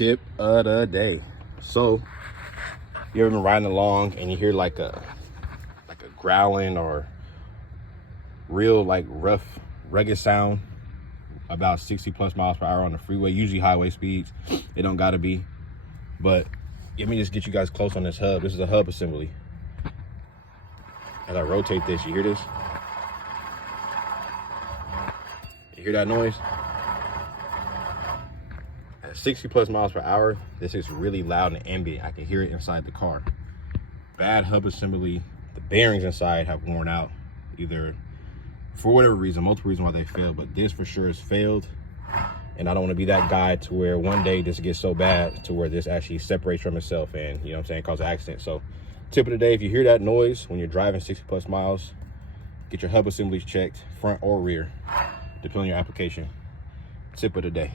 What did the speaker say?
Tip of the day. So you ever been riding along and you hear like a growling or real like rough rugged sound about 60 plus miles per hour on the freeway, usually highway speeds. It don't gotta be, but let me just get you guys close on this hub. This is a hub assembly. As I rotate this, you hear this? You hear that noise? At 60 plus miles per hour, this is really loud and ambient. I can hear it inside the car. Bad hub assembly. The bearings inside have worn out, either for whatever reason, multiple reasons why they failed, but this for sure has failed. And I don't want to be that guy to where one day this gets so bad to where this actually separates from itself and, you know what I'm saying, cause an accident. So tip of the day, if you hear that noise when you're driving 60 plus miles, get your hub assemblies checked, front or rear, depending on your application. Tip of the day.